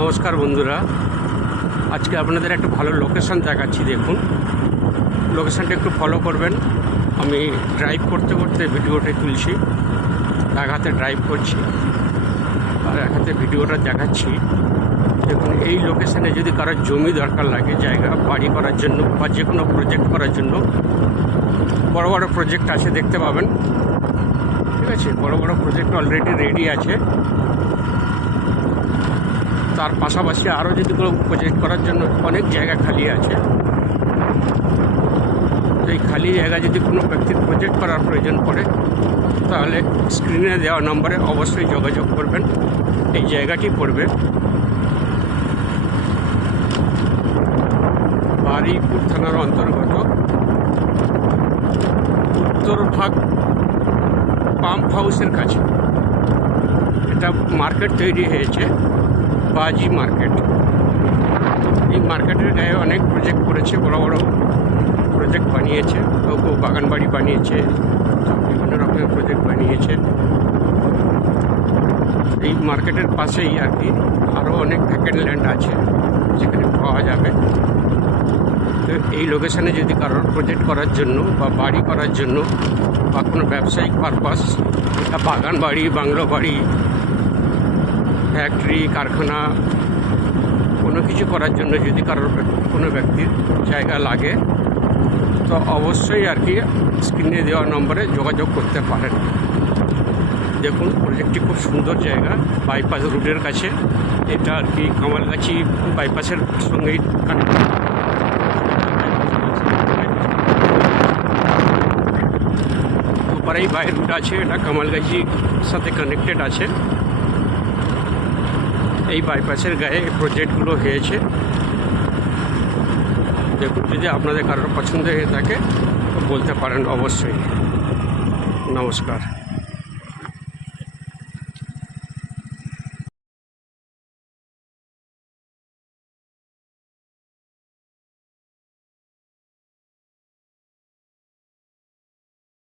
নমস্কার বন্ধুরা। আজকে আপনাদের একটা ভালো লোকেশন দেখাচ্ছি, দেখুন। লোকেশনটা একটু ফলো করবেন। আমি ড্রাইভ করতে করতে ভিডিওটা তুলছি, এক হাতে ড্রাইভ করছি, আর এক হাতে ভিডিওটা দেখাচ্ছি। দেখুন, এই লোকেশানে যদি কারোর জমি দরকার লাগে, জায়গা, বাড়ি করার জন্য বা যে কোনো প্রজেক্ট করার জন্য, বড় বড় প্রজেক্ট আছে, দেখতে পাবেন। ঠিক আছে, বড় বড় প্রজেক্ট অলরেডি রেডি আছে। তার পাশাপাশি আরও যদি কোনো প্রজেক্ট করার জন্য অনেক জায়গা খালি আছে। এই খালি জায়গা যদি কোনো ব্যক্তির প্রজেক্ট করার প্রয়োজন পড়ে, তাহলে স্ক্রিনে দেওয়া নম্বরে অবশ্যই যোগাযোগ করবেন। এই জায়গাটি পড়বে। বারুইপুর থানার অন্তর্গত উত্তরভাগ পাম্প হাউসের কাছে। এটা মার্কেট তৈরি হয়েছে। বাজি মার্কেট। এই মার্কেটের গায়ে অনেক প্রজেক্ট করেছে, বড় বড় প্রজেক্ট বানিয়েছে কেউ কেউ বাগান বাড়ি বানিয়েছে, বিভিন্ন রকমের প্রজেক্ট বানিয়েছে। এই মার্কেটের পাশেই আর কি আরও অনেক ভ্যাকেন্ট ল্যান্ড আছে যেখানে পাওয়া যাবে। তো এই লোকেশানে যদি কারোর প্রজেক্ট করার জন্য বা বাড়ি করার জন্য বা কোনো ব্যবসায়িক পারপাস বাগান বাড়ি বাংলো বাড়ি ফ্যাক্টরি, কারখানা, কোনো কিছু করার জন্য যদি কারোর কোনো ব্যক্তির জায়গা লাগে, তো অবশ্যই আর কি স্ক্রিনে দেওয়া নম্বরে যোগাযোগ করতে পারেন। দেখুন প্রজেক্টটি খুব সুন্দর জায়গা বাইপাস রুটের কাছে। এটা আর কি কামালগাছি বাইপাসের সঙ্গেই। ওপারেই বাই রুট আছে, এটা কামালগাছির সাথে কানেক্টেড আছে। এই বাইপাসের গায়ে এই প্রজেক্টগুলো হয়েছে। দেখুন, যদি আপনাদের কারোর পছন্দ হয়ে থাকে, বলতে পারেন অবশ্যই। নমস্কার।